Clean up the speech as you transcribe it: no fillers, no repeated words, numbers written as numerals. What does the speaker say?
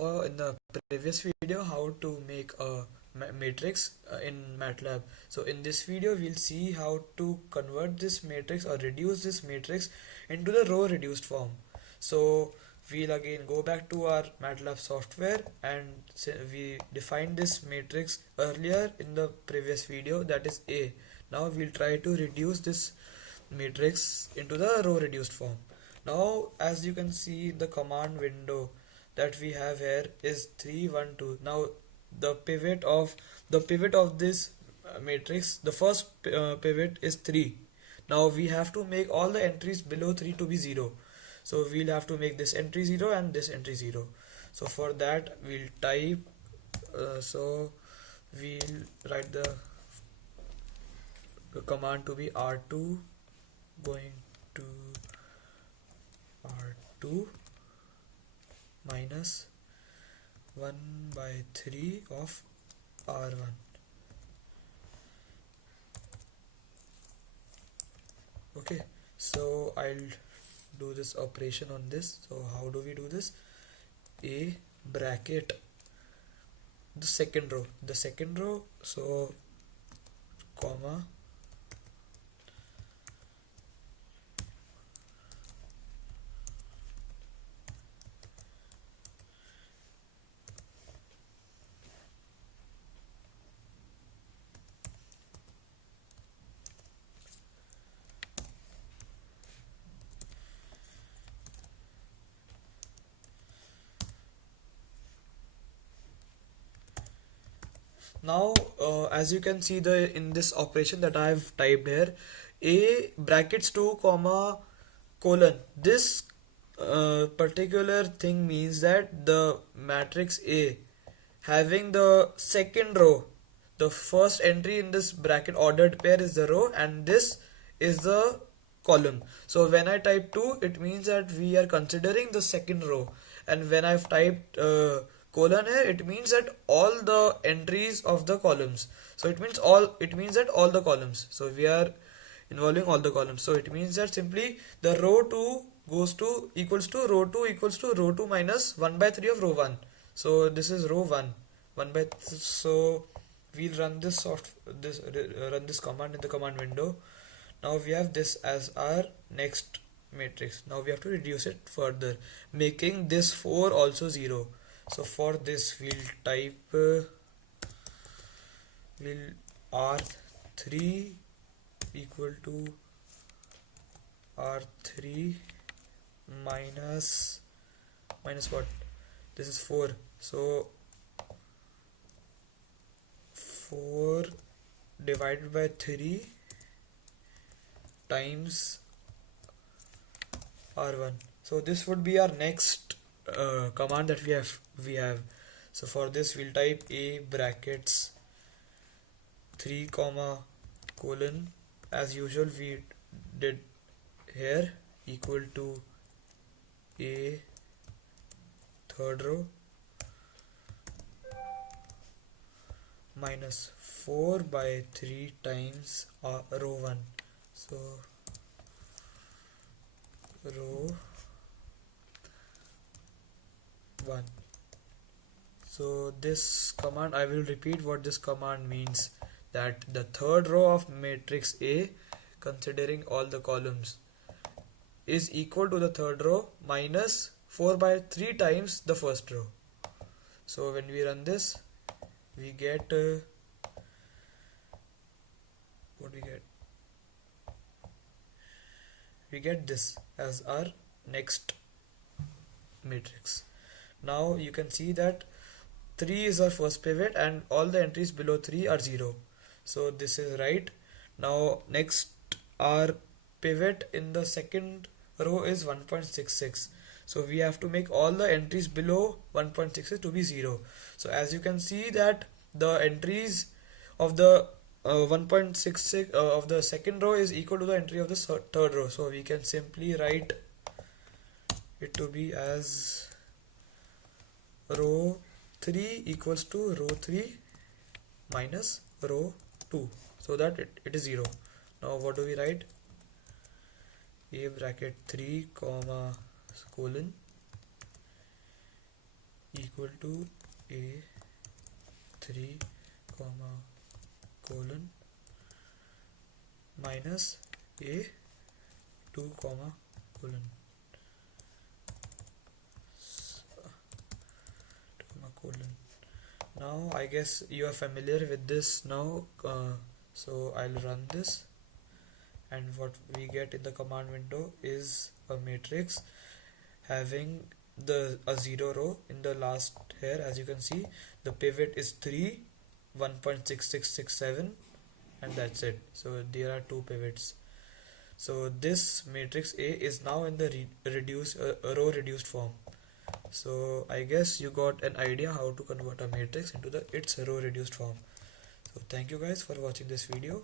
saw in the previous video how to make a matrix in MATLAB. So in this video we'll see how to convert this matrix or reduce this matrix into the row reduced form. So we'll again go back to our MATLAB software, and we defined this matrix earlier in the previous video, that is A. Now we'll try to reduce this matrix into the row reduced form. Now as you can see, the command window that we have here is 3 1 2. Now the pivot of this matrix, the first pivot is 3. Now we have to make all the entries below 3 to be 0. So we'll have to make this entry 0 and this entry 0. So for that we'll type we'll write the command to be R2 going to R2 minus 1 by 3 of R1. Okay, so I'll do this operation on this. So how do we do this? A bracket the second row, so comma now as you can see in this operation that I have typed here, A brackets 2 comma colon, this particular thing means that the matrix A having the second row, the first entry in this bracket ordered pair is the row and this is the column. So when I type 2, it means that we are considering the second row, and when I've typed colon here, it means that all the entries of the columns. So it means that all the columns. So we are involving all the columns. So it means that simply the row 2 equals to row 2 minus 1 by 3 of row 1. So this is row 1 by so we'll run this run this command in the command window. Now we have this as our next matrix. Now we have to reduce it further, making this 4 also 0. So for this we'll type R3 equal to R3 minus what? This is 4. So 4 divided by 3 times R1. So this would be our next command that we have. So for this we'll type A brackets 3 comma colon, as usual we did here, equal to A third row minus 4 by 3 times row 1. So row 1. So this command, I will repeat what this command means, that the third row of matrix A, considering all the columns, is equal to the third row minus 4 by 3 times the first row. So when we run this, we get what we get? We get this as our next matrix. Now you can see that 3 is our first pivot and all the entries below 3 are 0. So this is right. Now next, our pivot in the second row is 1.66. So we have to make all the entries below 1.66 to be 0. So as you can see that the entries of the 1.66 of the second row is equal to the entry of the third row. So we can simply write it to be as row 3 equals to row 3 minus row 2, so that it is 0. Now what do we write? A bracket 3 comma colon equal to a3 comma colon minus a2 comma colon colon. Now I guess you are familiar with this now, so I'll run this, and what we get in the command window is a matrix having a zero row in the last here. As you can see, the pivot is 3, 1.6667, and that's it. So there are two pivots. So this matrix A is now in the row reduced form. So I guess you got an idea how to convert a matrix into its row reduced form. So thank you guys for watching this video.